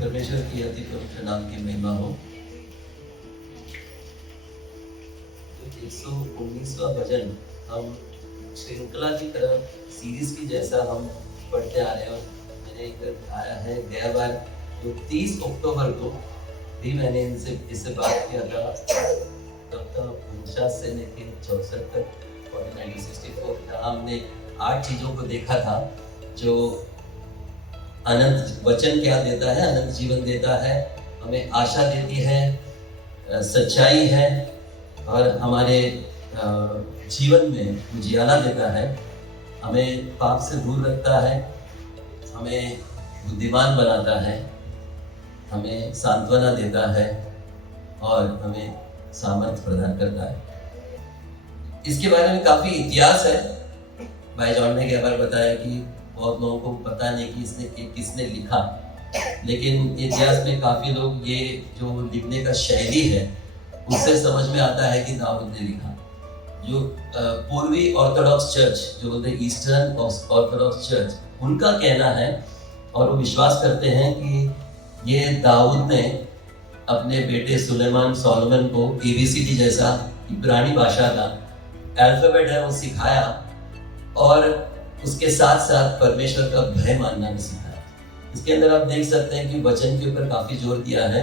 परमेश्वर की अति पवित्र नाम की महिमा हो। 119वां भजन हम श्रृंखला की तरह सीरीज की जैसा हम पढ़ते आ रहे हैं। मैंने एक आया है गया बार जो 30 अक्टूबर को भी मैंने इससे बात किया था, तब तक 49 से लेकर 64 तक 1964 हमने 8 चीजों को देखा था जो अनंत वचन क्या देता है, अनंत जीवन देता है, हमें आशा देती है, सच्चाई है और हमारे जीवन में उजियाला देता है, हमें पाप से दूर रखता है, हमें बुद्धिमान बनाता है, हमें सांत्वना देता है और हमें सामर्थ्य प्रदान करता है। इसके बारे में काफी इतिहास है। भाई जॉन ने एक बार बताया कि बहुत लोगों को पता नहीं कि किसने लिखा, लेकिन इतिहास में काफी लोग ये जो लिखने का शैली है उससे समझ में आता है कि दाऊद ने लिखा। जो पूर्वी ऑर्थोडॉक्स चर्च जो बोलते हैं ईस्टर्न ऑर्थोडॉक्स चर्च, उनका कहना है और वो विश्वास करते हैं कि ये दाऊद ने अपने बेटे सुलेमान सोलोमन को एबीसीडी जैसा इब्रानी भाषा का अल्फाबेट है वो सिखाया और उसके साथ साथ परमेश्वर का भय मानना भी सिखाया। इसके अंदर आप देख सकते हैं कि वचन के ऊपर काफी जोर दिया है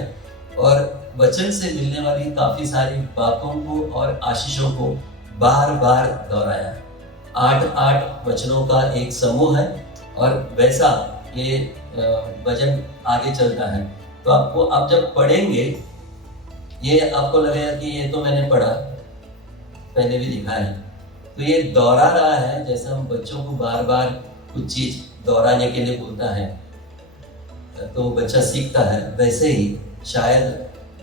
और वचन से मिलने वाली काफी सारी बातों को और आशीषों को बार बार दोहराया है। 8 वचनों का एक समूह है और वैसा ये वचन आगे चलता है। तो आपको आप जब पढ़ेंगे ये आपको लगेगा कि ये तो मैंने पढ़ा, पहले भी लिखा है। तो ये दोहरा रहा है, जैसे हम बच्चों को बार बार कुछ चीज दोहराने के लिए बोलता है तो बच्चा सीखता है, वैसे ही शायद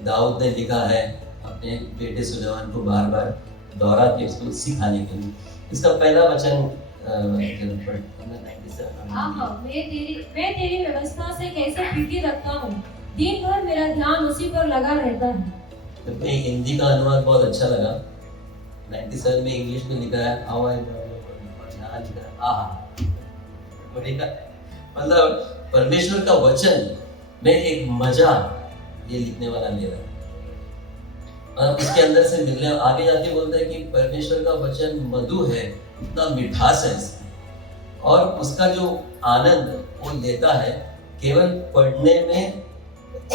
दाऊद ने लिखा है अपने बेटे सुलेमान को बार बार दोहरा के उसको सिखाने के लिए। इसका पहला वचन मैं तेरी व्यवस्था से कैसे प्रीति रखता हूँ, दिन भर मेरा ध्यान उसी पर लगा रहता है। तो हिंदी का अनुवाद बहुत अच्छा लगा। 97 में इंग्लिश में लिखा है हाउ आई मतलब परमेश्वर का वचन में एक मजा ये लिखने वाला ले रहा है और उसके अंदर से मिलने आगे जाके बोलता है कि परमेश्वर का वचन मधु है, इतना मिठास है इसमें और उसका जो आनंद वो लेता है केवल पढ़ने में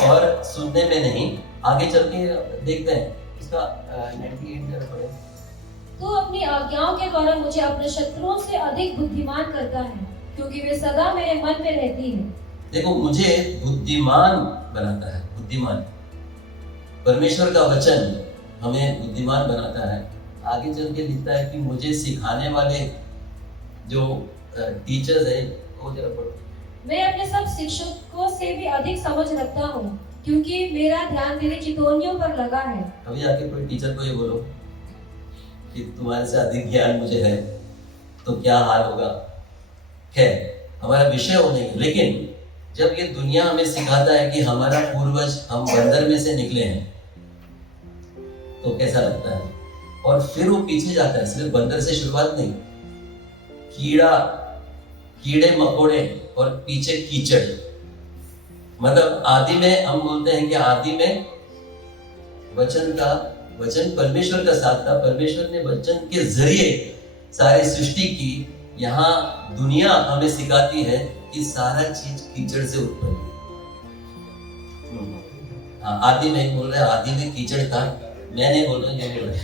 और सुनने में नहीं। आगे चल के देखते हैं उसका 98 तू अपनी आज्ञाओं के द्वारा मुझे अपने शत्रुओं से अधिक बुद्धिमान करता है, क्योंकि वे सदा मेरे मन में रहती है। देखो मुझे बुद्धिमान बनाता है, बुद्धिमान परमेश्वर का वचन हमें बुद्धिमान बनाता है। आगे चल के लिखता है कि मुझे सिखाने वाले जो टीचर्स हैं वो जरा पढ़ो। मैं अपने सब शिक्षकों से भी अधिक समझ रखता हूँ, क्योंकि मेरा ध्यान तेरी चितौनियों पर लगा है। अभी आके कोई टीचर को ये बोलो कि तुम्हारे से अधिक ज्ञान मुझे है तो क्या हाल होगा। खैर हमारा विषय वो नहीं, लेकिन जब ये दुनिया हमें सिखाता है कि हमारा पूर्वज हम बंदर में से निकले हैं तो कैसा लगता है, और फिर वो पीछे जाता है। सिर्फ बंदर से शुरुआत नहीं, कीड़े मकोड़े और पीछे कीचड़। मतलब आदि में हम बोलते हैं कि आदि में वचन परमेश्वर का साथ था, परमेश्वर ने वचन के जरिए सारी सृष्टि की। यहाँ दुनिया हमें सिखाती है कि सारा चीज कीचड़ से उत्पन्न। आदि में बोल रहे हैं, आदि में कीचड़ था, मैं नहीं बोल रहा, ये बोल रहे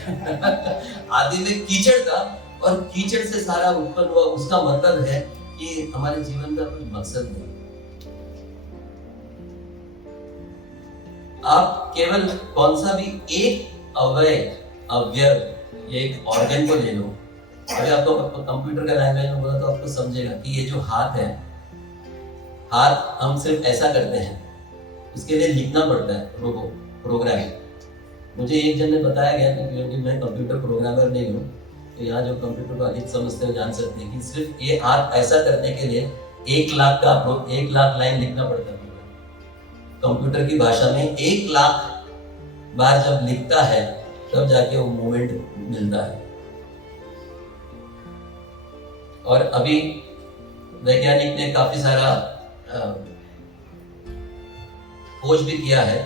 आदि में कीचड़ था और कीचड़ से सारा उत्पन्न हुआ। उसका मतलब है कि हमारे जीवन का कोई मकसद नहीं। आप केवल कौन सा भी एक अवयव या एक ऑर्गन को ले लो। अभी आपको कंप्यूटर का लैंग्वेज में बोला तो आपको समझेगा कि ये जो हाथ है, हाथ हम सिर्फ ऐसा करते हैं, उसके लिए लिखना पड़ता है प्रोग्राम। मुझे एक जन ने बताया गया था, क्योंकि मैं कंप्यूटर प्रोग्रामर नहीं हूँ, तो यहाँ जो कंप्यूटर को अधिक समझते हो जान सकते हैं कि सिर्फ ये हाथ ऐसा करने के लिए 1 लाख लाइन लिखना पड़ता है। कंप्यूटर की भाषा में 1 लाख बार जब लिखता है तब जाके वो मूवमेंट मिलता है। और अभी वैज्ञानिक ने काफी सारा खोज भी किया है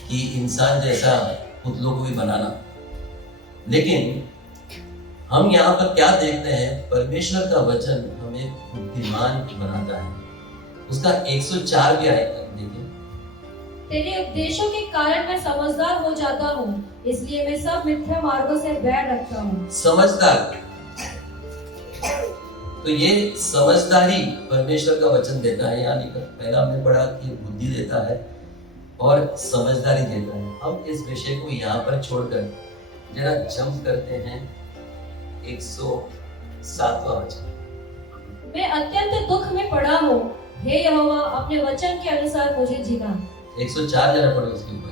कि इंसान जैसा पुतलों को भी बनाना, लेकिन हम यहाँ पर क्या देखते हैं, परमेश्वर का वचन हमें बुद्धिमान बनाता है। उसका 104 भी आएगा, देखिए। तेरे उपदेशों के कारण मैं समझदार हो जाता हूँ, इसलिए मैं सब मिथ्या मार्गों से बैर रखता हूँ। समझदार, तो ये समझदारी परमेश्वर का वचन देता है। यानी पहला हमने पढ़ा कि बुद्धि देता है और समझदारी देता है। हम इस विषय को यहाँ पर छोड़कर जरा जंप करते हैं 107वां वचन। मैं अत्यंत दुख में पड़ा हूँ, हे यहोवा अपने वचन के अनुसार मुझे जिला। 104 जरा पढ़ो उसके ऊपर।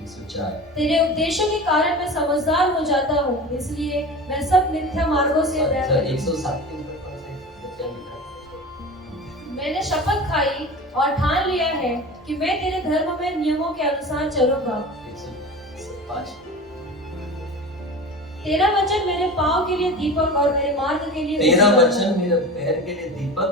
104। तेरे उपदेशों के कारण मैं समझदार हो जाता हूँ, इसलिए मैं सब मिथ्या मार्गों से बैर रखता हूँ। 107 के ऊपर कौन से क्या लिखा है? मैंने शपथ खाई और ठान लिया है कि मैं तेरे धर्म में नियमों के अनुसार चलूंगा। 105। तेरा वचन मेरे पाँव के लिए दीपक और मेरे मार्ग के लिए तेरा उजियाला वचन मेरे पैर के लिए दीपक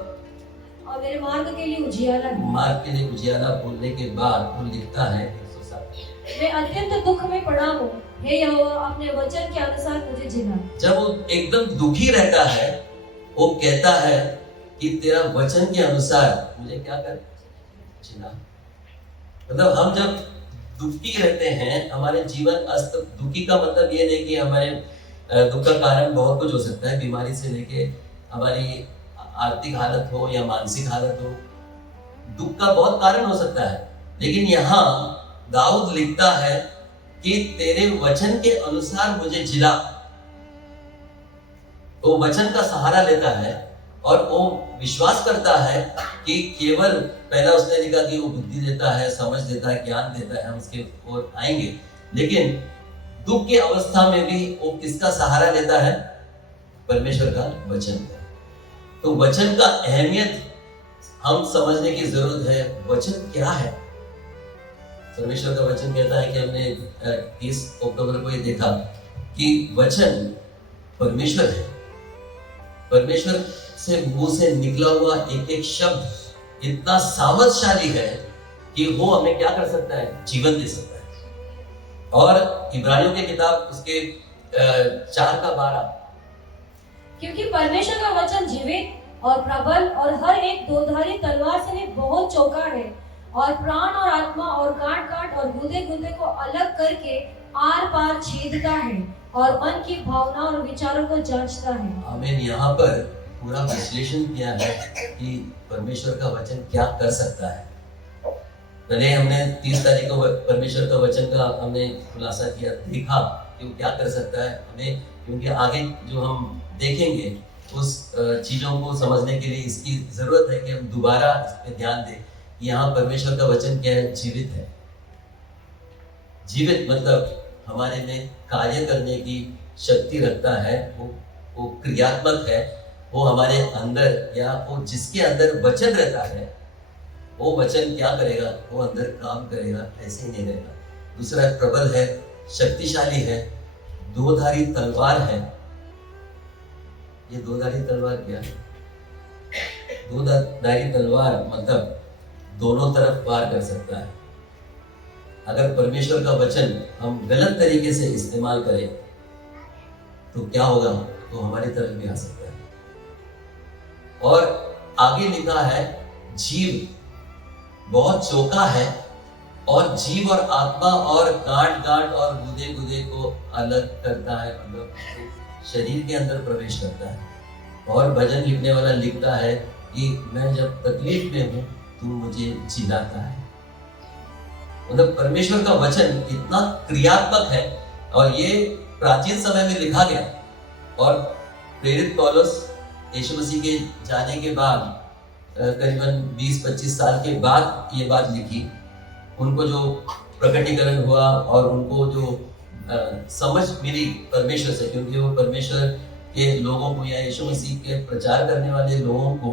और मेरे मार्ग के लिए उजियाला है। मार्ग के लिए उजियाला बोलने के बाद वो लिखता है 107। मैं अत्यंत दुख में पड़ा हूँ, हे यहोवा अपने वचन के अनुसार मुझे जिला। जब वो एकदम दुखी रहता है, वो कहता है कि तेरा वचन के अनुसार मुझे क्या कर जिला। मतलब हम जब दुखी रहते हैं, हमारे जीवन अस्त, दुखी का मतलब ये नहीं कि हमारे दुख का कारण बहुत कुछ हो सकता है, बीमारी से लेके हमारी आर्थिक हालत हो या मानसिक हालत हो, दुख का बहुत कारण हो सकता है। लेकिन यहाँ दाऊद लिखता है कि तेरे वचन के अनुसार मुझे जिला। वो वचन का सहारा लेता है और वो विश्वास करता है कि केवल, पहला उसने लिखा कि वो बुद्धि देता है, समझ देता है, ज्ञान देता है, हम उसके ओर आएंगे। लेकिन दुख की अवस्था में भी वो किसका सहारा लेता है? परमेश्वर का वचन। तो वचन का अहमियत हम समझने की जरूरत है। वचन क्या है? परमेश्वर का वचन कहता है कि हमने 30 अक्टूबर को ये देखा कि वचन परमेश्वर है। परमेश्वर से मुंह से निकला हुआ एक एक शब्द इतना सामर्थशाली है कि वो हमें क्या कर सकता है? जीवन दे सकता है। और इब्रानियों की किताब उसके 4:12, क्योंकि परमेश्वर का वचन जीवित और प्रबल और हर एक दोधारी तलवार से भी बहुत चौका है और प्राण और आत्मा और काट काट और गुदे गुदे को अलग करके आर पार छेदता है और मन की भावना और विचारों को जांचता है। आमीन। यहाँ पर पूरा विश्लेषण किया है कि परमेश्वर का वचन क्या कर सकता है। पहले हमने 30 तारीख को परमेश्वर का वचन का हमने खुलासा किया, देखा कि वो क्या कर सकता है हमें, क्योंकि आगे जो हम देखेंगे उस चीजों को समझने के लिए इसकी जरूरत है कि हम दोबारा इस पे ध्यान दें। यहाँ परमेश्वर का वचन क्या है? जीवित है। जीवित मतलब हमारे में कार्य करने की शक्ति रखता है, वो क्रियात्मक है। वो हमारे अंदर, या वो जिसके अंदर वचन रहता है, वो वचन क्या करेगा? वो अंदर काम करेगा, ऐसे ही नहीं रहेगा। दूसरा प्रबल है, शक्तिशाली है, दोधारी तलवार है। ये दोधारी तलवार क्या है? दोधारी तलवार मतलब दोनों तरफ वार कर सकता है। अगर परमेश्वर का वचन हम गलत तरीके से इस्तेमाल करें तो क्या होगा? तो हमारी तरफ भी आ सकता है। और आगे लिखा है जीव बहुत चौका है और जीव और आत्मा और गांठ गांठ और गुदे गुदे को अलग करता है, मतलब शरीर के अंदर प्रवेश करता है। और भजन लिखने वाला लिखता है कि मैं जब तकलीफ में हूं तू मुझे जिलाता है। मतलब परमेश्वर का वचन इतना क्रियात्मक है। और ये प्राचीन समय में लिखा गया और प्रेरित पौलुस यीशु मसीह के जाने के बाद करीबन 20-25 साल के बाद ये बात लिखी। उनको जो प्रकटीकरण हुआ और उनको जो समझ मिली परमेश्वर से, क्योंकि वो परमेश्वर के लोगों को या यीशु मसीह के प्रचार करने वाले लोगों को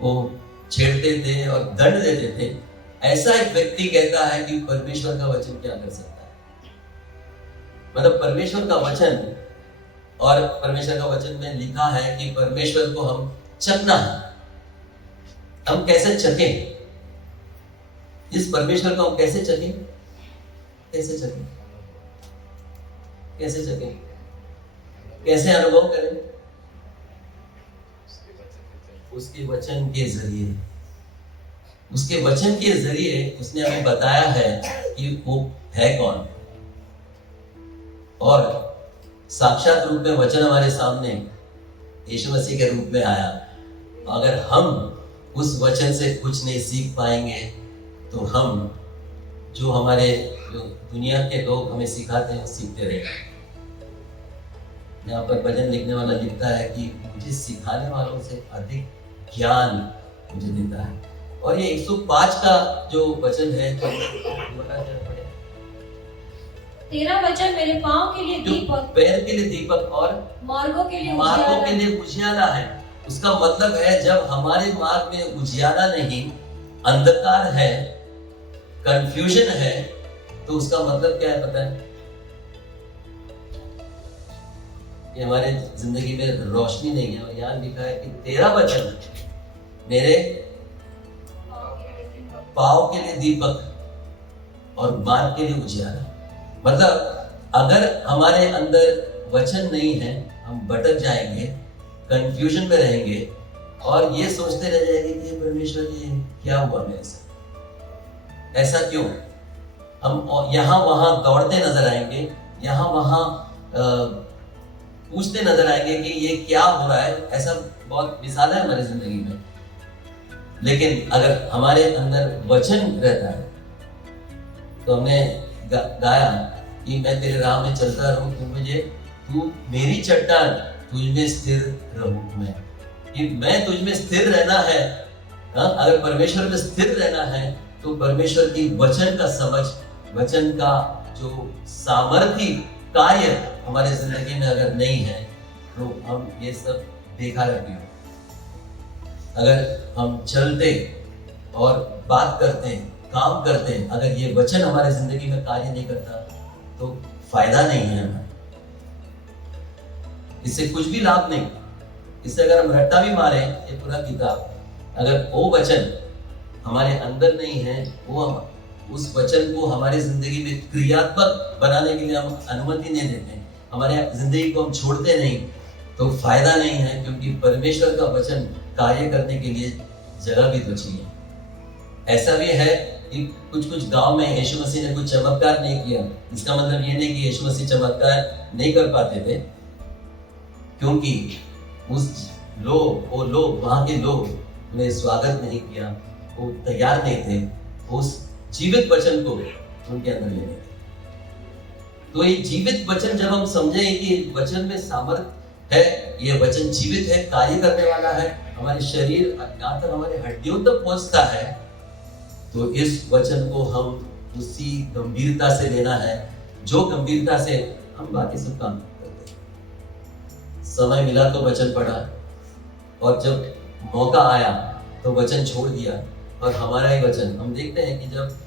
वो छेड़ते थे और दंड देते थे। ऐसा एक व्यक्ति कहता है कि परमेश्वर का वचन क्या कर सकता है। मतलब परमेश्वर का वचन, और परमेश्वर का वचन में लिखा है कि परमेश्वर को हम चखना है। हम कैसे चखें? इस परमेश्वर को हम कैसे चखें? कैसे चखें? कैसे चखें? कैसे अनुभव करें? उसके वचन के जरिए। उसके वचन के जरिए उसने हमें बताया है कि वो है कौन, और साक्षात रूप में वचन हमारे सामने यीशु मसीह के रूप में आया। अगर हम उस वचन से कुछ नहीं सीख पाएंगे तो हम जो हमारे जो दुनिया के लोग हमें सिखाते हैं वो सीखते रहेंगे। यहाँ पर भजन लिखने वाला लिखता है कि मुझे सिखाने वालों से अधिक ज्ञान मुझे देता है। और ये 105 का जो वचन है तो तेरा वचन मेरे पांव के लिए दीपक, पैर के लिए दीपक और मार्गों के लिए उजियाला है। उसका मतलब है जब हमारे मार्ग में उजियाला नहीं, अंधकार है, कंफ्यूजन है, तो उसका मतलब क्या है पता है? कि हमारे जिंदगी में रोशनी नहीं है। और यहाँ लिखा है कि तेरा वचन मेरे पाँव के लिए दीपक और मार्ग के लिए उजियाला। मतलब अगर हमारे अंदर वचन नहीं है, हम भटक जाएंगे, कंफ्यूजन में रहेंगे और ये सोचते रह जाएंगे कि परमेश्वर जी क्या हुआ मेरे साथ, ऐसा क्यों? हम यहाँ वहां दौड़ते नजर आएंगे, यहाँ वहां पूछते नजर आएंगे कि ये क्या हो रहा है। ऐसा बहुत मिसाल है हमारी जिंदगी में। लेकिन अगर हमारे अंदर वचन रहता है तो हमने गाया कि मैं तेरे राह में चलता रहूं, तू मेरी चट्टान, तुझ में स्थिर रहूं मैं। कि मैं तुझ में स्थिर रहना है। अगर परमेश्वर में स्थिर रहना है तो परमेश्वर की वचन का समझ, वचन का जो सामर्थ्य कार्य हमारे जिंदगी में अगर नहीं है तो हम ये सब बेकार है। अगर हम चलते और बात करते हैं, काम करते हैं, अगर ये वचन हमारे जिंदगी में कार्य नहीं करता तो फायदा नहीं है हमें। इससे कुछ भी लाभ नहीं। इससे अगर हम रट्टा भी मारे ये पूरा किताब, अगर वो वचन हमारे अंदर नहीं है, वो हम उस वचन को हमारी जिंदगी में क्रियात्मक बनाने के लिए हम अनुमति नहीं देते, हमारे जिंदगी को हम छोड़ते नहीं, तो फायदा नहीं है। क्योंकि परमेश्वर का वचन कार्य करने के लिए जगह भी तो चाहिए। ऐसा भी है कि कुछ गांव में यीशु मसीह ने कुछ चमत्कार नहीं किया। इसका मतलब ये नहीं कि यीशु मसीह चमत्कार नहीं कर पाते थे, क्योंकि वो लोग वहां के लोग उन्हें स्वागत नहीं किया, वो तैयार नहीं थे उस जीवित वचन को उनके अंदर लेने के। तो ये जीवित वचन जब हम समझें कि वचन में सामर्थ्य है, ये वचन जीवित है, कार्य करने वाला है, हमारे शरीर यहाँ तक हमारे हड्डियों तक पहुंचता है, तो इस वचन को हम उसी गंभीरता से लेना है जो गंभीरता से हम बाकी सब काम करते हैं। समय मिला तो वचन पढ़ा, और जब मौका आया तो वचन छोड़ दिया। और हमारा ही वचन, हम देखते हैं कि जब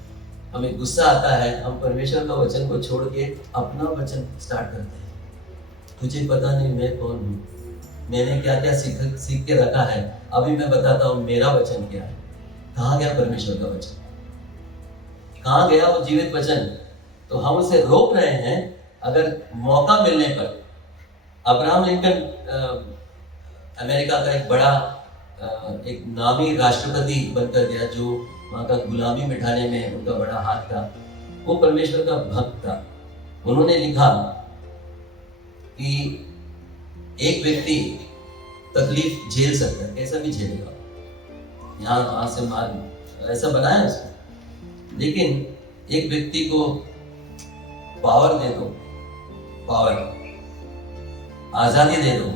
हमें गुस्सा आता है, हम परमेश्वर का वचन को छोड़ के अपना वचन स्टार्ट करते हैं। तुझे पता नहीं मैं कौन हूँ, मैंने क्या क्या सीख के रखा है, अभी मैं बताता हूँ मेरा वचन क्या है। कहाँ गया परमेश्वर का वचन? कहाँ गया वो जीवित वचन? तो हम उसे रोक रहे हैं। अगर मौका मिलने पर, अब्राहम लिंकन अमेरिका का एक बड़ा एक नामी राष्ट्रपति बनकर गया, जो वहाँ का गुलामी मिटाने में उनका बड़ा हाथ था। वो परमेश्वर का भक्त था। उन्होंने लिखा कि एक व्यक्ति तकलीफ झेल सकता है, कैसा भी झेलेगा, यहाँ से मार, ऐसा बनाया उसने। लेकिन एक व्यक्ति को पावर दे दो, पावर, आजादी दे दो,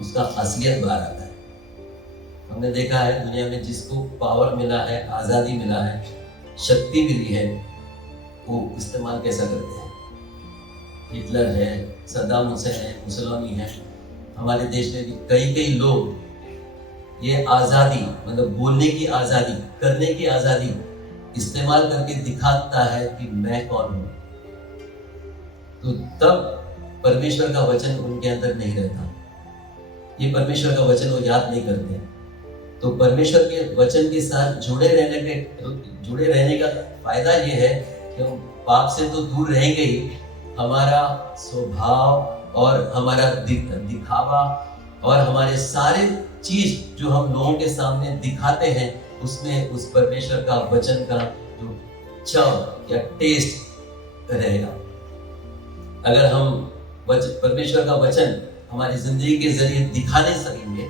उसका असलियत बाहर आता है। हमने देखा है दुनिया में जिसको पावर मिला है, आजादी मिला है, शक्ति मिली है, वो इस्तेमाल कैसा करते हैं। हिटलर है, सद्दाम हुसैन है, मुसलमानी है, हमारे देश में भी कई लोग ये आजादी, मतलब बोलने की आजादी, करने की आजादी इस्तेमाल करके दिखाता है कि मैं कौन हूं। तो तब परमेश्वर का वचन उनके अंदर नहीं रहता। ये परमेश्वर का वचन वो याद नहीं करते। तो परमेश्वर के वचन के साथ जुड़े रहने का फायदा ये है कि हम पाप से तो दूर रहेंगे ही, हमारा स्वभाव और हमारा दिखावा और हमारे सारे चीज जो हम लोगों के सामने दिखाते हैं उसमें उस परमेश्वर का वचन का जो चव या टेस्ट रहेगा। अगर हम परमेश्वर का वचन हमारी जिंदगी के जरिए दिखा नहीं सकेंगे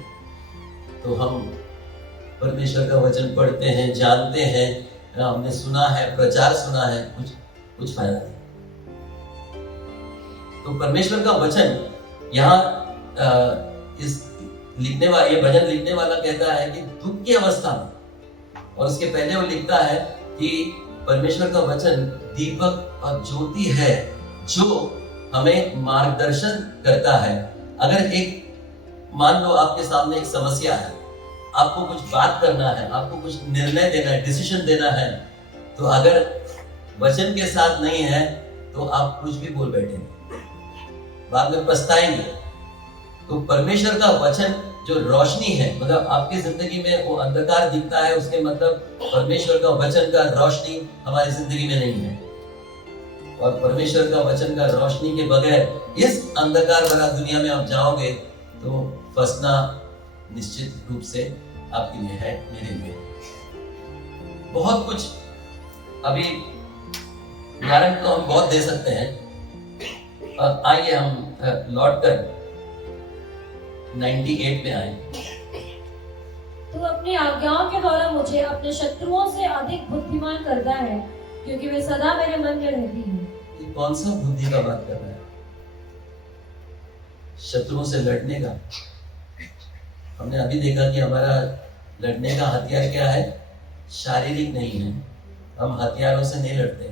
तो हम परमेश्वर का वचन पढ़ते हैं, जानते हैं, हमने सुना है, प्रचार सुना है, कुछ फायदा नहीं। तो परमेश्वर का वचन यहाँ इस ये भजन लिखने वाला कहता है कि दुख की अवस्था में, और उसके पहले वो लिखता है कि परमेश्वर का वचन दीपक और ज्योति है जो हमें मार्गदर्शन करता है। अगर मान लो आपके सामने एक समस्या है, आपको कुछ बात करना है, आपको कुछ निर्णय देना है, डिसीजन देना है, तो अगर वचन के साथ नहीं है तो आप कुछ भी बोल बैठेंगे, बाद में पछताएंगे। तो परमेश्वर का वचन जो रोशनी है, मतलब आपकी जिंदगी में वो अंधकार दिखता है, उसके मतलब परमेश्वर का वचन का रोशनी हमारी जिंदगी में नहीं है। और परमेश्वर का वचन का रोशनी के बगैर इस अंधकार भरा दुनिया में आप जाओगे तो फंसना निश्चित रूप से आपके लिए है, मेरे लिए। बहुत कुछ अभी उदाहरण तो हम बहुत दे सकते हैं। आइए हम लौट कर 98 में आए। तू अपनी आज्ञाओं के द्वारा मुझे अपने शत्रुओं से अधिक बुद्धिमान करता है, क्योंकि वे सदा मेरे मन में रहती है। ये कौन सा बुद्धि का बात कर रहा है? शत्रुओं से लड़ने का। हमने अभी देखा कि हमारा लड़ने का हथियार क्या है? शारीरिक नहीं है। हम हथियारों से नहीं लड़ते,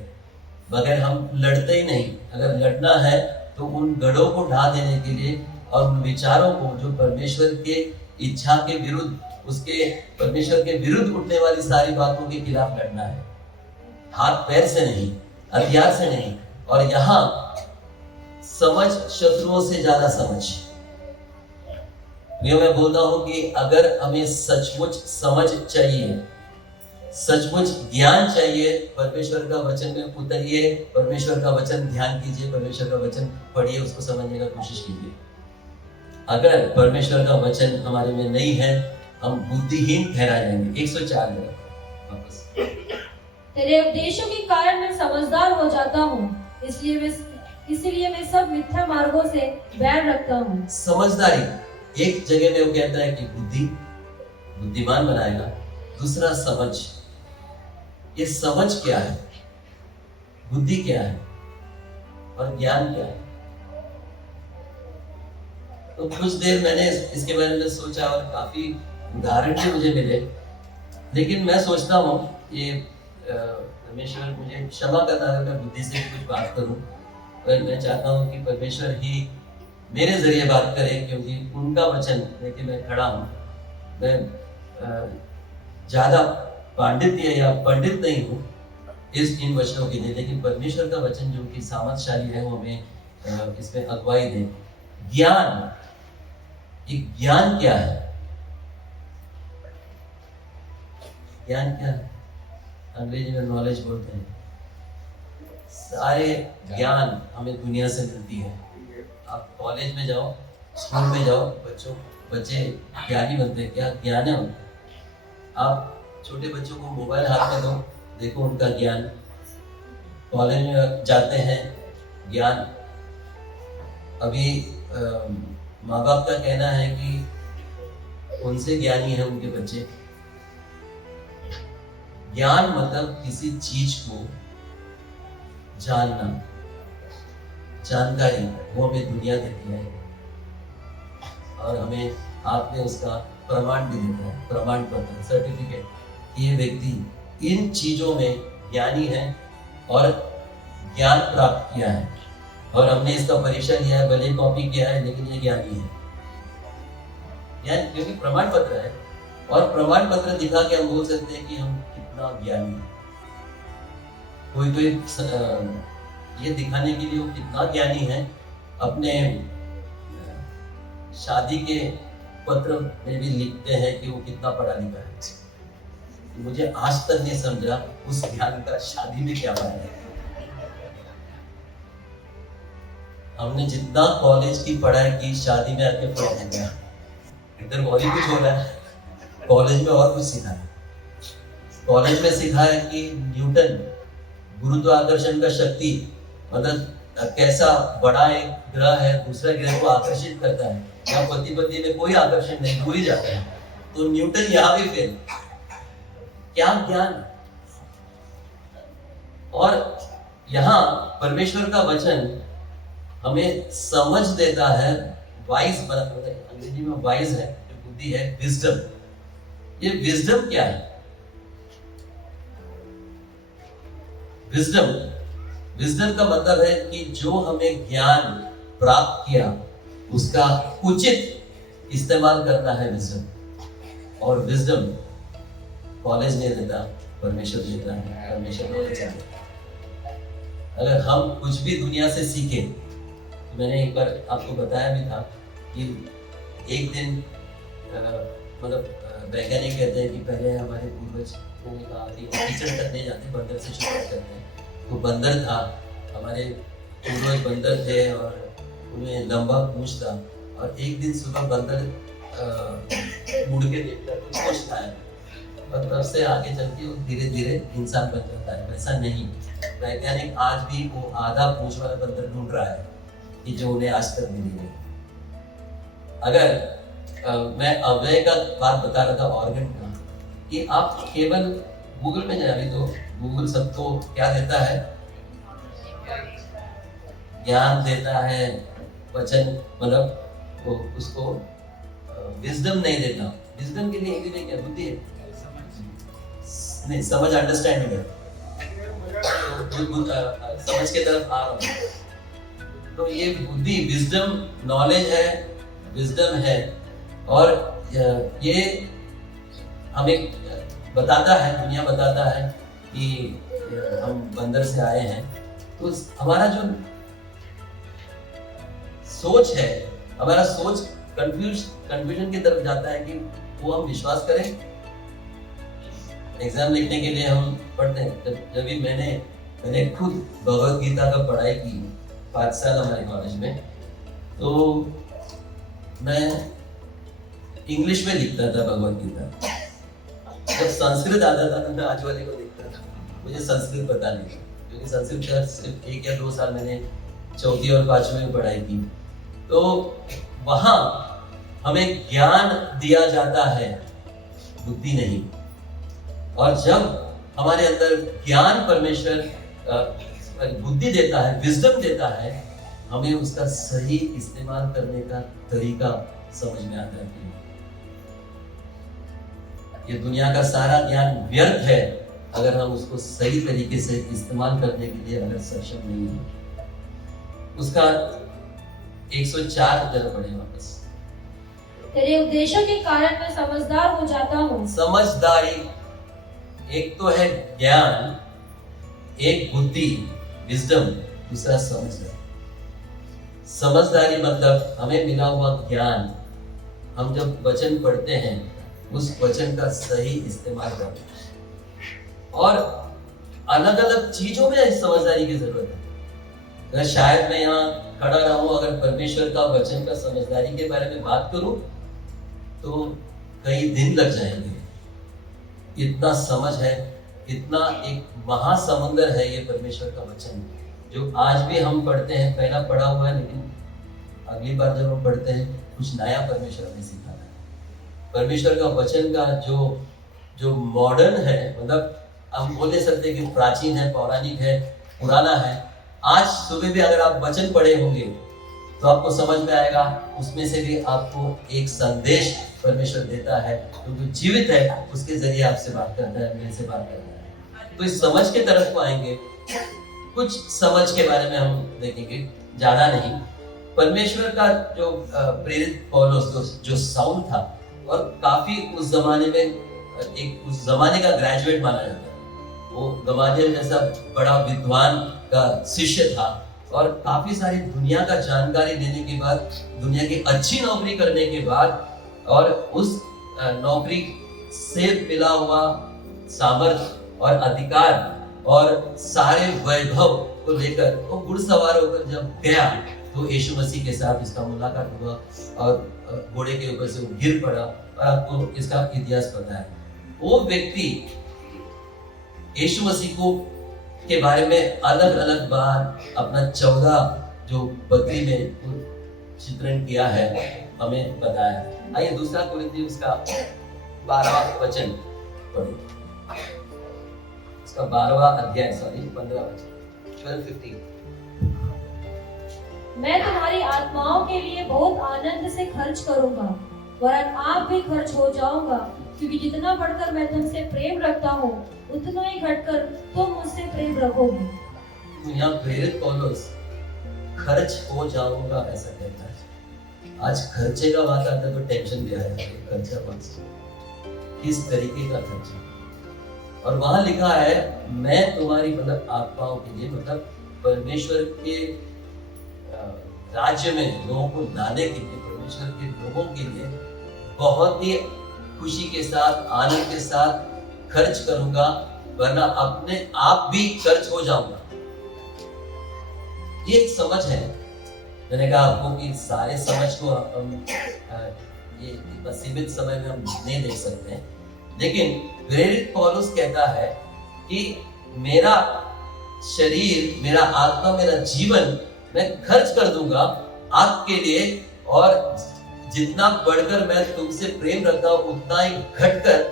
बगैर हम लड़ते ही नहीं। अगर लड़ना है तो उन गढ़ों को ढा देने के लिए और उन विचारों को जो परमेश्वर के इच्छा के विरुद्ध, उसके परमेश्वर के विरुद्ध उठने वाली सारी बातों के खिलाफ लड़ना है। हाथ पैर से नहीं, हथियार से नहीं। और यहाँ समझ शत्रुओं से ज्यादा समझ। मैं बोलता हूं कि अगर हमें सचमुच समझ चाहिए, सचमुच ज्ञान चाहिए, परमेश्वर का वचन में उतरिए, परमेश्वर का वचन ध्यान कीजिए, परमेश्वर का वचन पढ़िए, उसको समझने का कोशिश कीजिए। अगर परमेश्वर का वचन हमारे में नहीं है, हम बुद्धिहीन ठहरा जाएंगे। 104 में वापस। तेरे उपदेशों के कारण मैं समझदार हो जाता हूँ, इसलिए मैं सब मिथ्या मार्गों से बैर रखता हूँ। समझदारी एक जगह में वो कहता है कि बुद्धिमान बनाएगा, दूसरा समझ। ये समझ क्या है, बुद्धि क्या है और ज्ञान क्या है? तो कुछ देर मैंने इसके बारे में सोचा और काफी उदाहरण भी मुझे मिले, लेकिन मैं सोचता हूँ ये परमेश्वर मुझे क्षमा करना अगर मैं बुद्धि से कुछ बात करूं, पर मैं चाहता हूं कि परमेश्वर ही मेरे जरिए बात करे, क्योंकि उनका वचन लेके मैं खड़ा हूं। मैं ज्यादा पांडित्य या पंडित नहीं हूं इन वचनों के लिए, लेकिन परमेश्वर का वचन जो कि सामर्थशाली है वो हमें इसमें अगुवाई दे। ज्ञान, ये ज्ञान क्या है? ज्ञान क्या है? अंग्रेजी में नॉलेज बोलते हैं। सारे ज्ञान हमें दुनिया से मिलती है। आप कॉलेज में जाओ, स्कूल में जाओ, बच्चे ज्ञानी बनते हैं। क्या ज्ञान है? आप छोटे बच्चों को मोबाइल हाथ में दो, देखो उनका ज्ञान। कॉलेज में जाते हैं, ज्ञान। अभी माँ बाप का कहना है कि उनसे ज्ञानी है उनके बच्चे। ज्ञान मतलब किसी चीज को जानना, जानकारी, वो हमें दुनिया देती है और हमें हाथ में उसका प्रमाण भी देता है, प्रमाण पत्र, सर्टिफिकेट। ये व्यक्ति इन चीजों में ज्ञानी है और ज्ञान प्राप्त किया है, और हमने इसका परीक्षा लिया है, भले कॉपी किया है, लेकिन ये ज्ञानी है। ज्ञान क्योंकि प्रमाण पत्र है, और प्रमाण पत्र दिखा के हम बोल सकते हैं कि हम कितना ज्ञानी है। कोई ये दिखाने के लिए वो कितना ज्ञानी है, अपने शादी के पत्र में भी लिखते हैं कि वो कितना पढ़ा लिखा है। मुझे आज तक नहीं समझा उस ज्ञान का शादी में क्या फायदा है। हमने जितना कॉलेज की पढ़ाई की शादी में आके पढ़ा गया, इधर और ही कुछ हो रहा है। कॉलेज में और कुछ सीखा है। कॉलेज में सीखा है कि न्यूटन गुरुत्वाकर्षण का शक्ति मतलब कैसा बड़ा एक ग्रह है दूसरा ग्रह को आकर्षित करता है, या पति पति में कोई आकर्षण नहीं, दूर ही जाता है। तो न्यूटन यहाँ भी फेल। क्या ज्ञान। और यहाँ परमेश्वर का वचन हमें समझ देता है, वाइज अंग्रेजी में वाइज है, जो बुद्धि है, विजडम। ये विजडम क्या है? विजडम का मतलब है कि जो हमें ज्ञान प्राप्त किया उसका उचित इस्तेमाल करना है विजडम। और विजडम कॉलेज नहीं देता, परमेश्वर देता है। परमेश्वर अगर हम कुछ भी दुनिया से सीखे, तो मैंने एक बार आपको बताया भी था कि एक दिन मतलब वैज्ञानिक कहते हैं कि पहले हमारे पूर्वज ने कहा कि किचन तक नहीं जाते, बंदर से शुरुआत करते हैं। तो बंदर था, हमारे पूर्वज बंदर थे और उन्हें लंबा पूंछ था। और एक दिन सुबह बंदर मुड़ के देखता तो पूंछ था, और तब से आगे चल के वो धीरे धीरे इंसान बन जाता है। वैसा नहीं, वैज्ञानिक आज भी वो आधा पूंछ वाला बंदर ढूंढ रहा है कि जो उन्हें आज तक मिली नहीं। अगर मैं अव्यय का बात बता रहा था, ऑर्गन का, कि आप केवल गूगल में जाए तो गूगल सबको क्या देता है? ज्ञान देता है, वचन, मतलब वो उसको विजडम नहीं देता। विजडम के लिए इंग्लिश में क्या बुद्धि है? नहीं, समझ, अंडरस्टैंडिंग है। समझ के तरफ आ रहा हूँ। तो ये बुद्धि, विजडम, नॉलेज है, विजडम है। और ये हमें बताता है, दुनिया बताता है कि हम बंदर से आए हैं। तो हमारा जो सोच है, हमारा सोच कंफ्यूजन की तरफ जाता है कि वो हम विश्वास करें। एग्जाम लिखने के लिए हम पढ़ते हैं। जब भी मैंने खुद भगवत गीता का पढ़ाई की 5 साल हमारे कॉलेज में, तो मैं इंग्लिश में लिखता था भगवत गीता। जब संस्कृत आता था तो मैं आज वाले को लिखता था। मुझे संस्कृत पता नहीं, क्योंकि संस्कृत सिर्फ 1 या 2 साल मैंने 4वीं और 5वीं में पढ़ाई की। तो वहां हमें ज्ञान दिया जाता है, बुद्धि नहीं। और जब हमारे अंदर ज्ञान परमेश्वर बुद्धि देता है, विजडम देता है, हमें उसका सही इस्तेमाल करने का तरीका समझ में आता है। ये दुनिया का सारा ज्ञान व्यर्थ है अगर हम उसको सही तरीके से इस्तेमाल करने के लिए अगर सक्षम नहीं है। उसका 104 जरा पढ़े वापस। तेरे उपदेशों के कारण मैं समझदार हो जाता हूँ। समझदारी, एक तो है ज्ञान, एक बुद्धि, विजडम, दूसरा समझदारी। समझदारी मतलब हमें मिला हुआ ज्ञान, हम जब वचन पढ़ते हैं उस वचन का सही इस्तेमाल करना। और अलग अलग चीजों में समझदारी की जरूरत है। अगर शायद मैं यहाँ खड़ा रहूं, अगर परमेश्वर का वचन का समझदारी के बारे में बात करूं तो कई दिन लग जाएंगे। इतना समझ है, इतना एक महासमुंदर है ये परमेश्वर का वचन, जो आज भी हम पढ़ते हैं। पहला पढ़ा हुआ है, लेकिन अगली बार जब हम पढ़ते हैं कुछ नया परमेश्वर ने सिखाया है। परमेश्वर का वचन का जो मॉडर्न है, मतलब हम बोल नहीं सकते कि प्राचीन है, पौराणिक है, पुराना है। आज सुबह भी अगर आप वचन पढ़े होंगे तो आपको समझ में आएगा, उसमें से भी आपको एक संदेश परमेश्वर देता है, क्योंकि जीवित है, उसके जरिए आपसे बात करता है, मेरे से बात करता है। तो इस समझ के तरफ को आएंगे। कुछ समझ के बारे में हम देखेंगे, ज्यादा नहीं। परमेश्वर का जो प्रेरित पौलुस जो साउल था, और काफी उस जमाने में एक उस जमाने का ग्रेजुएट माना जाता है। वो गमालियल जैसा बड़ा विद्वान का शिष्य था, और काफी सारी दुनिया का जानकारी लेने के बाद, दुनिया की अच्छी नौकरी करने के बाद और उस नौकरी से मिला हुआ सामर्थ्य और अधिकार और सारे वैभव को लेकर वो घुड़सवार होकर जब गया तो यीशु मसीह के साथ इसका मुलाकात हुआ और घोड़े के ऊपर से वो गिर पड़ा। और आपको इसका इतिहास पता है। वो व्यक्ति यीशु मसीह को के बारे में अलग अलग बार अपना 14 जो बकरी में चित्रण किया है हमें बताया। आइए दूसरा कुरिन्थियों उसका 12वां वचन पढ़ें। इसका 12वां अध्याय 15वां वचन 12:15। मैं तुम्हारी आत्माओं के लिए बहुत आनंद से खर्च करूंगा, वरन आप भी खर्च हो जाऊंगा, क्योंकि जितना बढ़कर मैं तुमसे प्रेम रखता हूँ उतना ही घटकर तुम मुझसे प्रेम रखोगे। तो यहाँ प्रेरित पौलुस खर्च हो जाऊंगा ऐसा कहता है। आज खर्चे का बात आता है तो टेंशन भी आया है। खर्चा किस तरीके का खर्चा? और वहां लिखा है मैं तुम्हारी मतलब आत्माओं के लिए, मतलब परमेश्वर के राज्य में लोगों को लाने के लिए, परमेश्वर के लोगों के लिए बहुत ही खुशी के साथ, आनंद के साथ खर्च करूंगा, वरना अपने आप भी खर्च हो जाऊंगा। ये एक समझ है। मैंने कहा आपको कि सारे समझ को हम ये इतना सीमित समय में हम नहीं देख सकते हैं, लेकिन प्रेरित पौलुस कहता है कि मेरा शरीर, मेरा आत्मा, मेरा जीवन मैं खर्च कर दूंगा आपके लिए, और जितना बढ़कर मैं तुमसे प्रेम रखता हूं उतना ही घटकर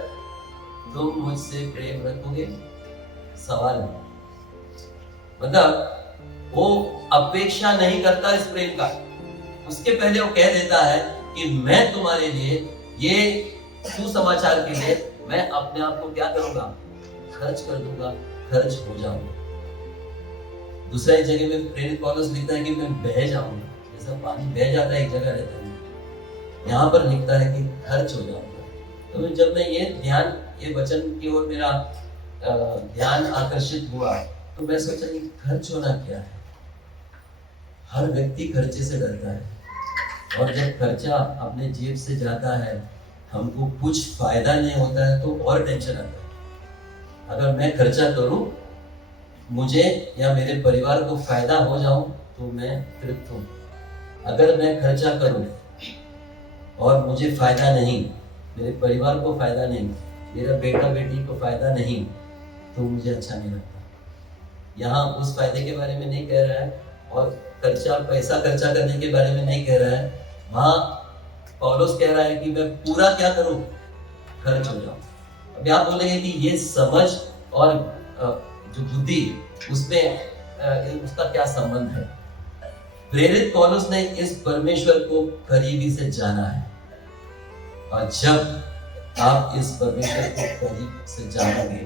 तुम मुझसे प्रेम रखोगे। सवाल है, मतलब वो अपेक्षा नहीं करता इस प्रेम का। उसके पहले वो कह देता है कि मैं तुम्हारे लिए, ये सुसमाचार के लिए मैं अपने आप को क्या करूंगा? खर्च कर दूंगा, खर्च हो जाऊंगा। दूसरा एक जगह में प्रेरित पौलुस लिखता है कि मैं बह जाऊंगा, जैसा पानी बह जाता है एक जगह रहता है। यहाँ पर लिखता है कि खर्च हो जाऊंगा। तो जब मैं ये वचन की ओर मेरा ध्यान आकर्षित हुआ तो मैं सोचा कि खर्च होना क्या है। हर व्यक्ति खर्चे से डरता है, और जब खर्चा अपने जेब से जाता है, हमको कुछ फायदा नहीं होता है तो और टेंशन आता है। अगर मैं खर्चा करूं, मुझे या मेरे परिवार को फायदा हो जाऊं तो मैं तृप्त हूं। अगर मैं खर्चा करूं और मुझे फायदा नहीं, मेरे परिवार को फायदा नहीं, मेरा बेटा बेटी को फायदा नहीं, तो मुझे अच्छा नहीं लगता। यहाँ उस फायदे के बारे में नहीं कह रहा है, और पैसा खर्चा करने के बारे में नहीं कह रहा है। वहां पौलुस कह रहा है कि मैं पूरा क्या करूं? खर्च हो जाऊं। अभी आप बोलेंगे कि ये समझ और जो बुद्धि, उसमें उसका क्या संबंध है? प्रेरित पौलुस ने इस परमेश्वर को करीबी से जाना है, और जब आप इस परमेश्वर को करीब से जानोगे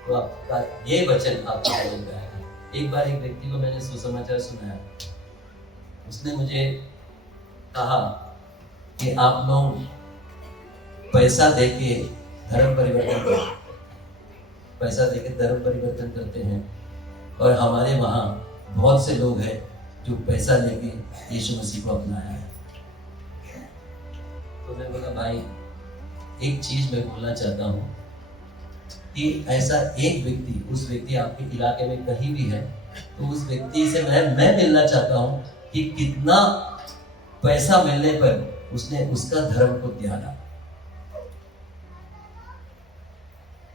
तो आपका ये वचन आपको समझ में आएगा। एक बार एक व्यक्ति को मैंने सुसमाचार सुनाया। उसने मुझे कहा कि आप लोग पैसा देके धर्म परिवर्तन करते हैं, पैसा देके धर्म परिवर्तन करते हैं, और हमारे वहाँ बहुत से लोग हैं जो पैसा लेके यीशु मसीह को अपनाया है। तो मैं बोला भाई, एक चीज मैं बोलना चाहता हूँ कि ऐसा एक व्यक्ति, उस व्यक्ति आपके इलाके में कहीं भी है, तो उस व्यक्ति से मैं मिलना चाहता हूँ कि कितना पैसा मिलने पर उसने उसका धर्म को त्यागा।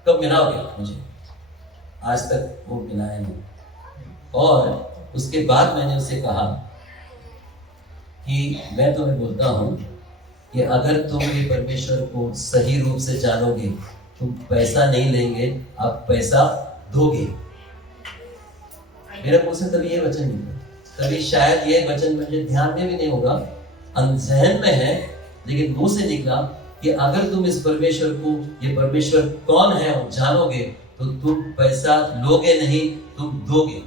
कब मिलाओगे मुझे? आज तक वो मिलाया नहीं। और उसके बाद मैंने उससे कहा कि मैं तुम्हें बोलता हूँ कि अगर तुम ये परमेश्वर को सही रूप से जानोगे, तुम पैसा नहीं लेंगे, आप पैसा दोगे। मेरे मुंह से तभी ये वचन निकला, तभी शायद ये वचन मुझे ध्यान में भी नहीं होगा, अनजहन में है, लेकिन मुंह से निकला कि अगर तुम इस परमेश्वर को, ये परमेश्वर कौन है, और जानोगे तो तुम पैसा लोगे नहीं, तुम दोगे।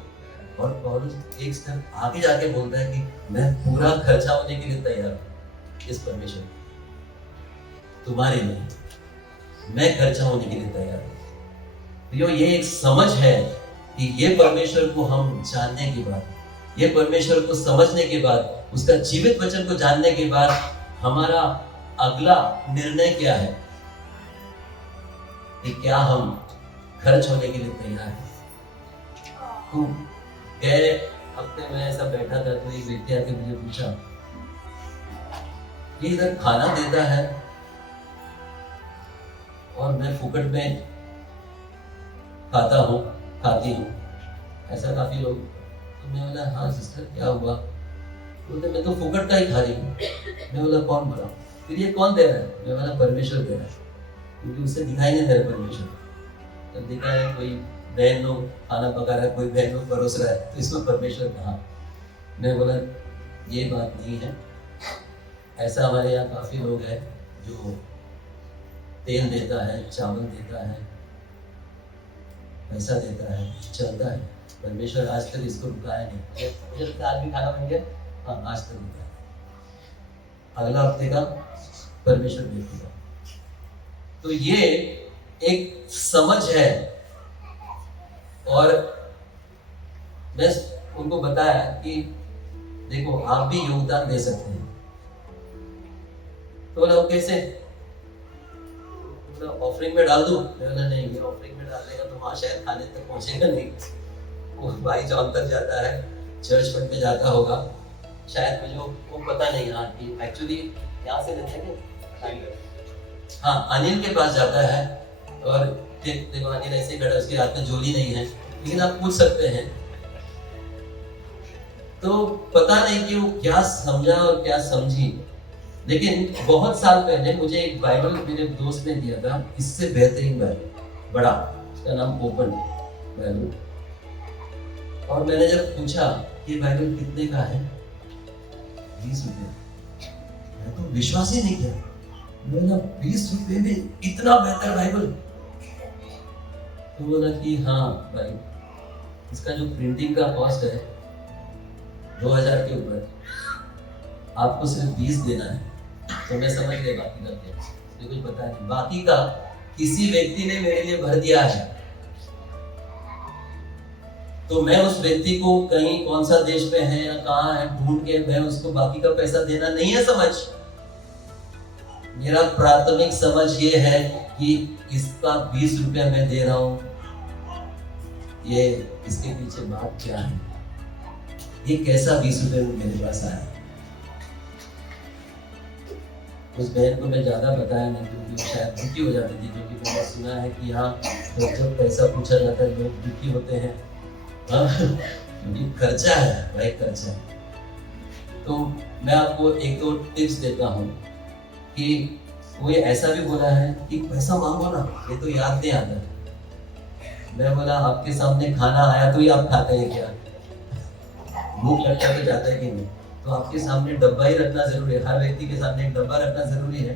और पौलुस एक स्तर आगे जाके बोलता है कि मैं पूरा खर्चा होने के लिए तैयार हूं इस परमेश्वर, तुम्हारे लिए मैं खर्चा होने के लिए तैयार हूं। तो ये एक समझ है कि ये परमेश्वर को हम जानने के बाद, ये परमेश्वर को समझने के बाद, उसका जीवित वचन को जानने के बाद हमारा अगला निर्णय क्या है कि क्या हम खर्च होने के लिए तैयार हैं। तो गए हफ्ते में ऐसा बैठा था तो एक व्यक्ति आके मुझे पूछा, ये इधर खाना देता है और मैं फुकट में खाती हूँ, ऐसा काफी लोग। तो मैं बोला हाँ सिस्टर क्या हुआ? बोलते मैं तो फुकट का ही खा रही हूँ। मैं बोला कौन बोला? फिर ये कौन दे रहा है? मैं बोला परमेश्वर दे रहा है, क्योंकि उसे दिखाई नहीं दे रहा परमेश्वर। तब देखा है कोई बहन लोग खाना पका रहा है, कोई बहन लोग परोस रहा है, तो इसमें परमेश्वर कहाँ? मैं बोला ये बात नहीं है। ऐसा हमारे यहाँ काफी लोग हैं जो तेल देता है, चावल देता है, पैसा देता है, चलता है। परमेश्वर आज तक इसको रुकाया नहीं। मुझे लगता है आज भी खाना बन गया, हाँ आज तक रुका। अगला हफ्ते का परमेश्वर देखेगा। तो ये एक समझ है। और मैं उनको बताया कि देखो आप भी योगदान दे सकते हैं। तो बोला कैसे? ऑफरिंग में डाल दूं? मैं बोला नहीं, ये ऑफरिंग में डालेगा तो वहां शायद खाने तक पहुंचेगा नहीं। वो भाई जॉन तक जाता है, चर्च फंड में जाता होगा शायद, मुझे वो पता नहीं। हाँ कि एक्चुअली यहाँ से लेते हैं, हाँ अनिल के पास जाता है। और देखो अनिल ऐसे खड़ा, उसके हाथ में झोली नहीं है, लेकिन आप पूछ सकते हैं। तो पता नहीं कि वो क्या समझा और क्या समझी, लेकिन बहुत साल पहले मुझे एक बाइबल मेरे दोस्त ने दिया था, इससे बेहतरीन बाइबल, बड़ा, उसका नाम ओपन बाइबल। और मैंने जब पूछा ये बाइबल कितने का है? 20 रुपए। मैं तो विश्वास ही नहीं किया। मैंने 20 रुपए में इतना बेहतर बाइबल? तो बोला कि हाँ भाई, इसका जो प्रिंटिंग का कॉस्ट है 2000 के ऊपर, आपको सिर्फ 20 देना है। तो मैं समझ गया बाकी का क्या, मुझे कुछ पता नहीं। बाकी का किसी व्यक्ति ने मेरे लिए भर दिया है। तो मैं उस व्यक्ति को कहीं कौन सा देश में है या कहाँ है ढूंढ के मैं उसको बाकी का पैसा देना नहीं है समझ। मेरा प्राथमिक समझ ये है कि इसका 20 रुपया मैं दे रहा हूं, ये इसके पीछे बात क्या है, ये कैसा 20 रुपये में मेरे पास आया। उस बहन को मैं ज्यादा बताया नहीं क्योंकि शायद दुखी हो जाती थी, क्योंकि मैंने सुना है कि यहाँ तो जब पैसा पूछा जाता है लोग दुखी होते हैं, क्योंकि खर्चा है भाई, खर्चा है। तो मैं आपको एक दो टिप्स देता हूँ कि वो ऐसा भी बोला है कि पैसा मांगो ना, ये तो याद नहीं आता। मैं बोला आपके सामने खाना आया तो ही आप खाते हैं क्या? भूख लगता तो जाता है कि नहीं? तो आपके सामने डब्बा ही रखना जरूरी है, हर व्यक्ति के सामने एक डब्बा रखना जरूरी है।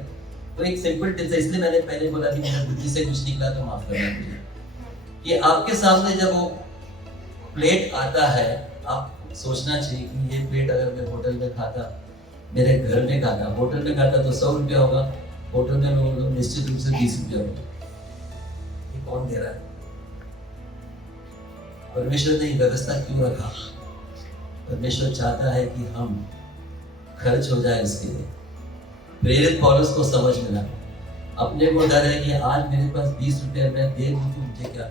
तो एक सिंपल टिप्स है, इसलिए मैंने पहले बोला कि मेरे बुद्धि से कुछ निकला तो माफ करना मुझे। कि आपके सामने जब वो प्लेट आता है, आप सोचना चाहिए कि ये प्लेट अगर मैं होटल में खाता, मेरे घर में खाता, होटल में खाता तो 100 रुपया होगा, होटल में लोग निश्चित रूप से 20 रुपया होगा। ये कौन दे रहा है? परमेश्वर ने व्यवस्था क्यों रखा? परमेश्वर चाहता है कि हम खर्च हो जाए इसके लिए। प्रेरित पौलुस को समझ मिला, अपने को डर है कि आज मेरे पास 20 रुपया मैं दे दूं तो मुझे क्या।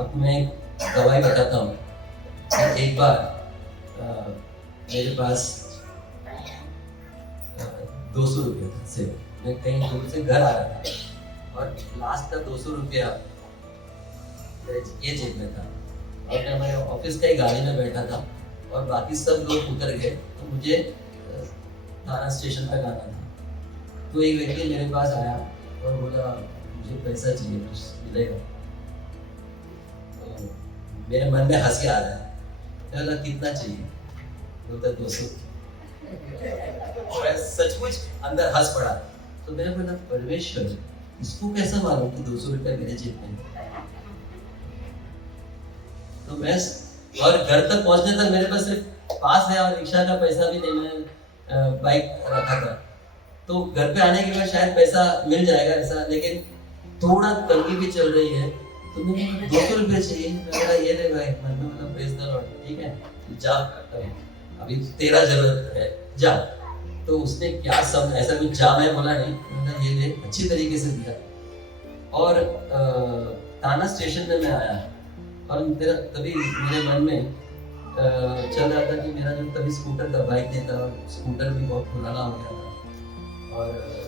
अब मैं गवाही बताता हूँ। एक बार मेरे पास 200 रुपये था से, मैं कहीं दूर से घर आ रहा था और लास्ट का 200 रुपया ये जेब में था और मैं हमारे ऑफिस का ही गाड़ी में बैठा था और बाकी सब लोग उतर गए, तो मुझे थाना स्टेशन तक आना था। तो एक व्यक्ति मेरे पास आया और बोला मुझे पैसा चाहिए, कुछ मिलेगा? तो मेरे मन में हंसी आ रहा है। मैं बोला कितना चाहिए? बोलता 200। और सचमुच अंदर हंस पड़ा। तो मैंने बोला परमेश्वर इसको कैसा मालूम कि 200 रुपया मेरे जेब में? तो मैं और घर तक पहुंचने तक मेरे पास सिर्फ पास है और रिक्शा का पैसा भी नहीं, मैं बाइक रखा था। तो घर पे आने के बाद शायद पैसा मिल जाएगा ऐसा, लेकिन थोड़ा तंगी भी चल रही है। तो मुझे 200 रुपये चाहिए। मैं ये ले भाई, मन में मतलब प्रेज द लॉर्ड, ठीक है जा, अभी तेरा जरूरत है जा। तो उसने क्या सब ऐसा कुछ जाम है बोला नहीं, मतलब ये ले अच्छी तरीके से दिया। और थाना स्टेशन में मैं आया और मेरा तभी मेरे मन में चल रहा था कि मेरा जो तभी स्कूटर था, बाइक नहीं था, स्कूटर भी बहुत पुराना हो गया था। और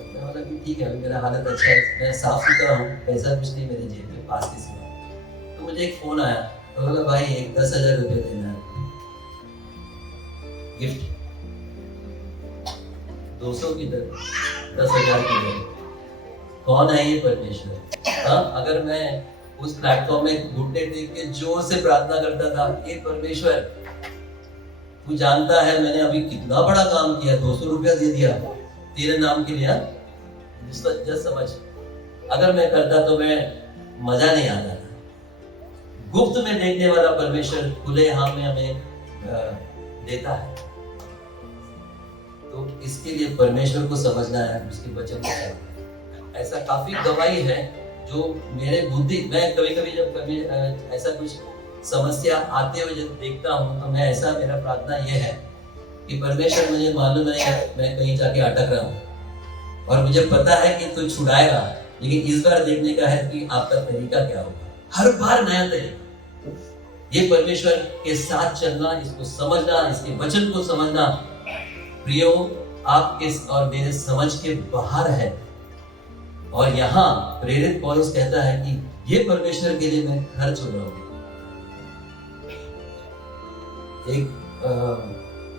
मैं बोला कि ठीक है, अभी मेरा हालत अच्छा है, मैं साफ सुथरा हूँ, पैसा कुछ नहीं मेरे जेब में पास के सिवा। तो मुझे एक फोन आया, तो बोला भाई एक 10,000 रुपये देना है गिफ्ट, 200 की दर 10,000 की दर। कौन है ये परमेश्वर? हाँ, अगर मैं उस प्लेटफॉर्म में घुटने टेक के जोर से प्रार्थना करता था, ये परमेश्वर तू जानता है मैंने अभी कितना बड़ा काम किया, 200 रुपया दे दिया तेरे नाम के लिए, जस्ट समझ। अगर मैं करता तो मैं मजा नहीं आता था। गुप्त में देखने वाला परमेश्वर खुले हाथ में हमें देता है। तो इसके लिए परमेश्वर को समझना है, उसके वचन को। ऐसा काफी गवाही है जो मेरे बुद्धि, मैं कभी कभी जब कभी ऐसा कुछ समस्या आते हुए जब देखता हूँ तो मैं ऐसा, मेरा प्रार्थना ये है कि परमेश्वर मुझे मालूम है मैं कहीं जाके अटक रहा हूँ और मुझे पता है कि तू छुड़ाएगा, लेकिन इस बार देखने का है कि आपका तरीका क्या होगा। हर बार नया तरीका। ये परमेश्वर के साथ चलना, इसको समझना, इसके वचन को समझना प्रियो आपके और मेरे समझ के बाहर है। और यहाँ प्रेरित पौलुस कहता है कि ये परमेश्वर के लिए मैं खर्च हो रहा हूँ।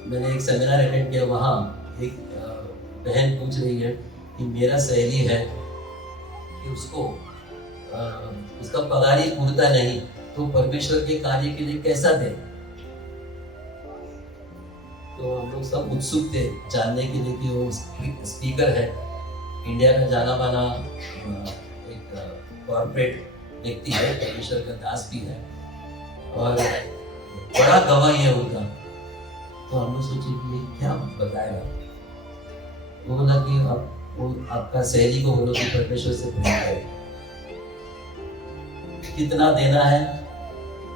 मैंने एक सेमिनार अटेंड किया, वहाँ एक बहन पूछ रही है कि मेरा सहेली है कि उसको उसका पगार ही पूरता नहीं, तो परमेश्वर के कार्य के लिए कैसा दे। तो हम लोग सब उत्सुक थे जानने के लिए कि वो स्पीकर है, इंडिया का जाना माना एक कॉर्पोरेट व्यक्ति है, परमेश्वर का दास भी है और बड़ा गवाह है उनका। तो हम लोग सोचे कि ये क्या बताएगा। वो बोला कि वो आपका सहेली को बोलो कि परमेश्वर से प्रेम करे। कितना देना है,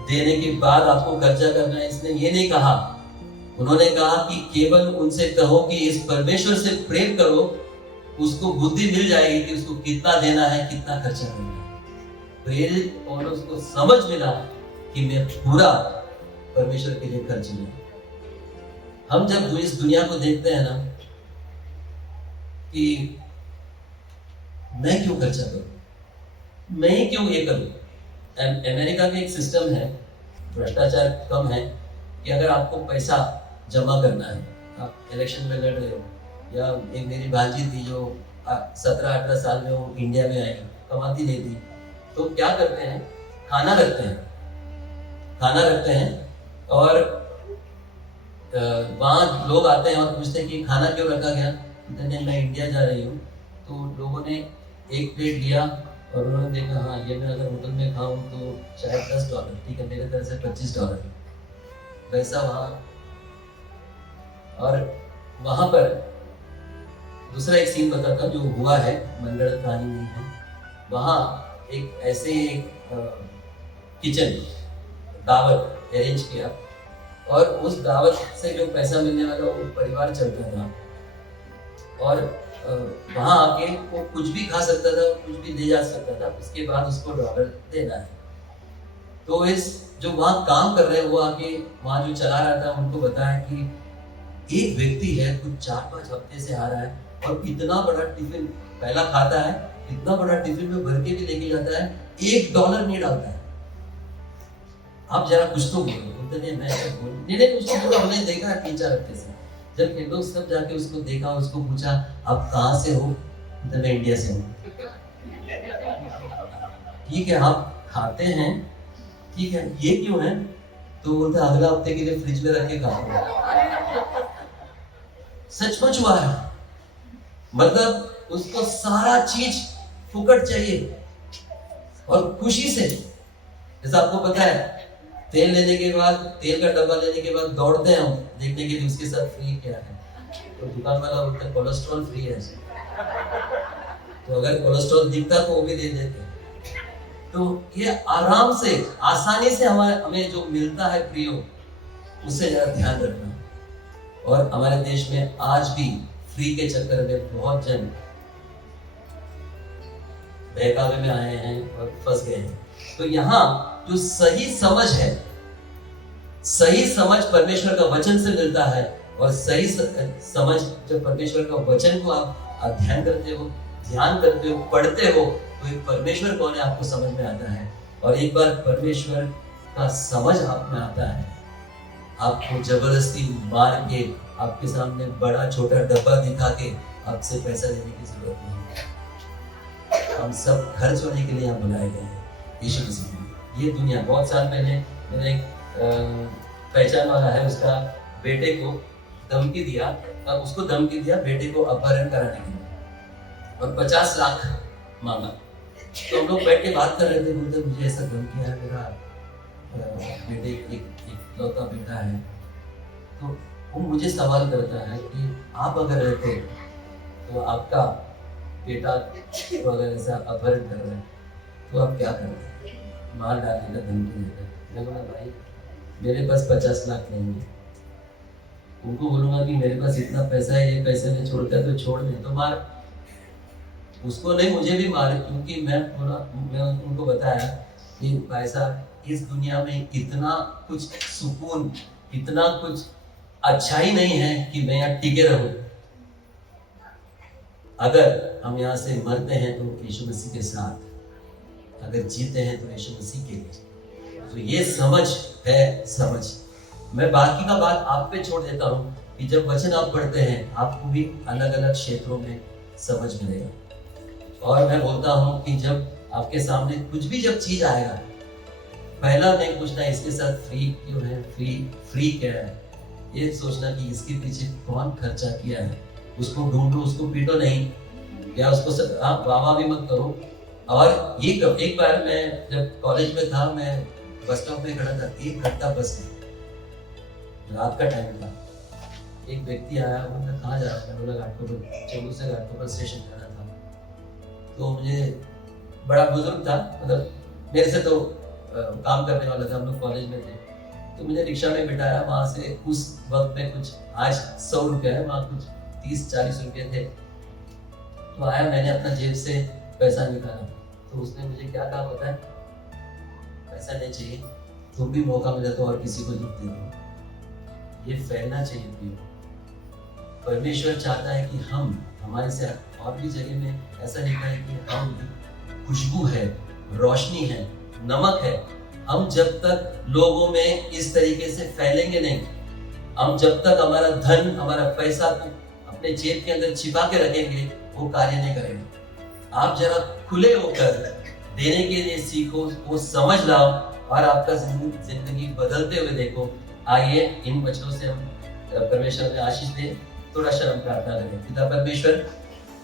देने के बाद आपको खर्चा करना है, इसने ये नहीं कहा। उन्होंने कहा कि केवल उनसे कहो कि इस परमेश्वर से प्रेम करो, उसको बुद्धि मिल जाएगी कि उसको कितना देना है, कितना खर्चा करना है। प्रेरित और उसको समझ मिला कि मैं पूरा परमेश्वर के लिए खर्च लूं। हम जब इस दुनिया को देखते हैं ना कि मैं क्यों खर्चा करूं, मैं ही क्यों ये करूं। अमेरिका में एक सिस्टम है, भ्रष्टाचार कम है, कि अगर आपको पैसा जमा करना है, आप इलेक्शन में लड़ रहे हो, या एक मेरी भांजी थी जो 17-18 साल में वो इंडिया में आई, कमाती नहीं थी, तो क्या करते हैं, खाना रखते हैं और वहाँ लोग आते हैं और पूछते हैं कि खाना क्यों रखा गया। नहीं, मैं इंडिया जा रही हूँ। तो लोगों ने एक प्लेट लिया और उन्होंने देखा, हाँ ये मैं अगर होटल में खाऊं तो शायद $10, ठीक है, मेरे तरफ से $25 वैसा वहाँ। और वहाँ पर दूसरा एक सीन पता था जो हुआ है, मनगढ़ंत कहानी नहीं है। वहाँ एक ऐसे एक किचन दावत अरेंज किया और उस दावत से जो पैसा मिलने वाला वो परिवार चलता था और वहाँ आके वो कुछ भी खा सकता था, कुछ भी दे जा सकता था, उसके बाद उसको $1 देना है। तो इस जो वहाँ काम कर रहे हैं वो आके वहाँ जो चला रहा था उनको बताया कि एक व्यक्ति है कुछ 4-5 हफ्ते से आ रहा है और इतना बड़ा टिफिन पहला खाता है, इतना बड़ा टिफिन में भर के भी लेके जाता है, $1 नहीं डालता है। आप जरा कुछ तो बोलो। नहीं उसको पूरा हमने देखा है 3-4 हफ्ते से। जब ये लोग सब जाके उसको देखा, उसको पूछा आप कहाँ से हो, तो मैं इंडिया से हूँ। ठीक है, आप खाते हैं, ठीक है, ये क्यों है? तो बोलते अगला हफ्ते के लिए फ्रिज में रख के खाओ। सचमुच हुआ है, मतलब उसको सारा चीज फुकट चाहिए और खुशी से। जैसा आपको पता है, तेल लेने के बाद, तेल का डब्बा लेने के बाद दौड़ते हैं हम देखने के लिए उसके साथ फ्री क्या है। तो दुकान वाला बोलता है कोलेस्ट्रॉल फ्री है, तो अगर कोलेस्ट्रॉल दिखता तो वो भी दे देते। तो ये आराम से, आसानी से हमें जो मिलता है प्रियो, उससे जरा ध्यान रखना। और हमारे देश में आज भी फ्री के चक्कर में बहुत जन बहकावे में आए हैं और फंस गए हैं। तो यहाँ जो सही समझ है, सही समझ परमेश्वर का वचन से मिलता है, और सही समझ जब परमेश्वर का वचन को आप अध्ययन करते हो, ध्यान करते हो, पढ़ते हो, तो एक परमेश्वर कौन है आपको समझ में आता है। और एक बार परमेश्वर का समझ आप में आता है, आपको जबरदस्ती मार के, आपके सामने बड़ा छोटा डब्बा दिखा के आपसे पैसा लेने की जरूरत नहीं। हम सब खर्च होने के लिए यहाँ बुलाए गए हैं यीशु मसीह में। ये दुनिया, बहुत साल पहले मेरा एक पहचान वाला है, उसका बेटे को धमकी दिया, उसको धमकी दिया बेटे को अपहरण कराने के लिए, और 50 लाख मांगा। तो हम लोग बैठ के बात कर रहे थे, बोलते मुझे ऐसा धमकी है, मेरा बेटे एक लौता बेटा है। तो वो मुझे सवाल करता है कि आप अगर रहते तो आपका बेटा को अगर ऐसा अपहरण कर रहे हैं तो आप क्या करते, मार डालने का धमकी देते। मैं बोला भाई मेरे पास 50 लाख नहीं है, उनको बोलूंगा कि मेरे पास इतना पैसा है, ये पैसे में छोड़ता है तो छोड़ दे, तो मार। उसको नहीं, मुझे भी मारे, क्योंकि मैं उनको बताया कि भाई साहब इस दुनिया में इतना कुछ सुकून, इतना कुछ अच्छाई नहीं है कि मैं यहाँ टिके रहूं। अगर हम यहाँ से मरते हैं तो यीशु मसीह के साथ, अगर जीते हैं तो यीशु मसीह के लिए। तो ये समझ है, समझ। मैं बाकी का बात आप पे छोड़ देता हूँ कि जब वचन आप पढ़ते हैं आपको भी अलग अलग क्षेत्रों में समझ मिलेगा। और मैं बोलता हूँ कि जब आपके सामने कुछ भी जब चीज आएगा, पहला नहीं पूछना इसके साथ फ्री क्यों है, फ्री क्या है, ये सोचना कि इसके पीछे कौन खर्चा किया है। उसको ढूंढो, उसको पीटो नहीं, या उसको वाह भी मत करो। और ये एक बार मैं जब कॉलेज में था, मैं बस स्टॉप में खड़ा था, 1 घंटा बस में, रात का टाइम था। एक व्यक्ति आया, बोला कहाँ जा रहा है, मैं बोला घाटकोपर, चौबू से घाटकोपर स्टेशन जाना था। तो मुझे बड़ा बुजुर्ग था, मतलब मेरे से तो काम करने वाला था, हम लोग कॉलेज में थे। तो मुझे रिक्शा में बिठाया, वहाँ से उस वक्त में कुछ, आज 100 रुपये है, वहाँ कुछ 30-40 रुपये थे। तो आया, मैंने अपना जेब से पैसा निकाला, तो उसने मुझे क्या कहा पता है, पैसा नहीं चाहिए, तुम भी मौका मिला तो और किसी को लिख दे दो। ये फैलना चाहिए प्रियो। परमेश्वर चाहता है कि हम, हमारे से और भी जगह में ऐसा लिखा है कि हम खुशबू है, रोशनी है, नमक है। हम जब तक लोगों में इस तरीके से फैलेंगे नहीं, हम जब तक हमारा धन, हमारा पैसा को अपने जेब के अंदर छिपा के रखेंगे, वो कार्य नहीं करेंगे। आप जरा खुले होकर देने के लिए सीखो, वो समझ लाओ, और आपका जिंदगी बदलते हुए देखो। आइए इन वचनों से हम परमेश्वर में आशीष दें। थोड़ा शर्म प्रार्थना करें। पिता परमेश्वर,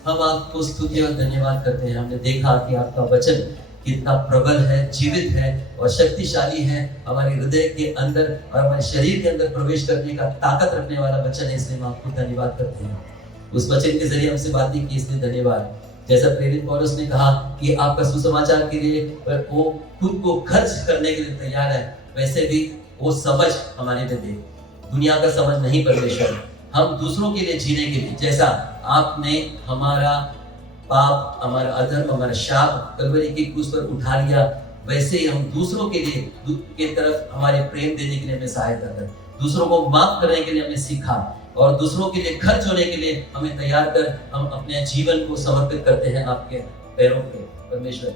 हम आपको स्तुति और धन्यवाद करते हैं। हमने देखा कि आपका वचन कितना प्रबल है, जीवित है और शक्तिशाली है, हमारे हृदय के अंदर और हमारे शरीर के अंदर प्रवेश करने का ताकत रखने वाला वचन है, इसलिए हम आपको धन्यवाद करते हैं। उस वचन के जरिए हमसे बातें की, इसलिए धन्यवाद। जैसा प्रेरित पौलुस ने कहा कि आपका सुसमाचार के लिए वो खुद को खर्च करने के लिए तैयार है, वैसे भी वो समझ हमारे में दे। दुनिया का समझ नहीं परमेश्वर, हम दूसरों के लिए जीने के लिए, जैसा आपने हमारा पाप, हमारा अधर्म, हमारा शाप कलवरी की क्रूस पर उठा लिया, वैसे ही हम दूसरों के लिए के तरफ हमारे प्रेम देने के लिए हमें सहायता कर, दूसरों को माफ करने के लिए हमें सीखा, और दूसरों के लिए खर्च होने के लिए हमें तैयार कर, हम अपने जीवन को समर्पित करते हैं आपके पैरों पे। परमेश्वर,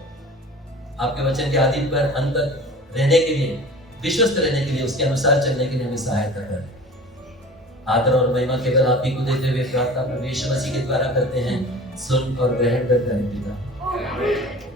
आपके वचन के अधीन पर अंत तक रहने के लिए, विश्वस्त रहने के लिए, उसके अनुसार चलने के लिए हमें सहायता कर। आदर और महिमा केवल आप ही को देते हुए प्रार्थना प्रभु यीशु मसीह के द्वारा करते हैं। सुन और ग्रहण कर पिता।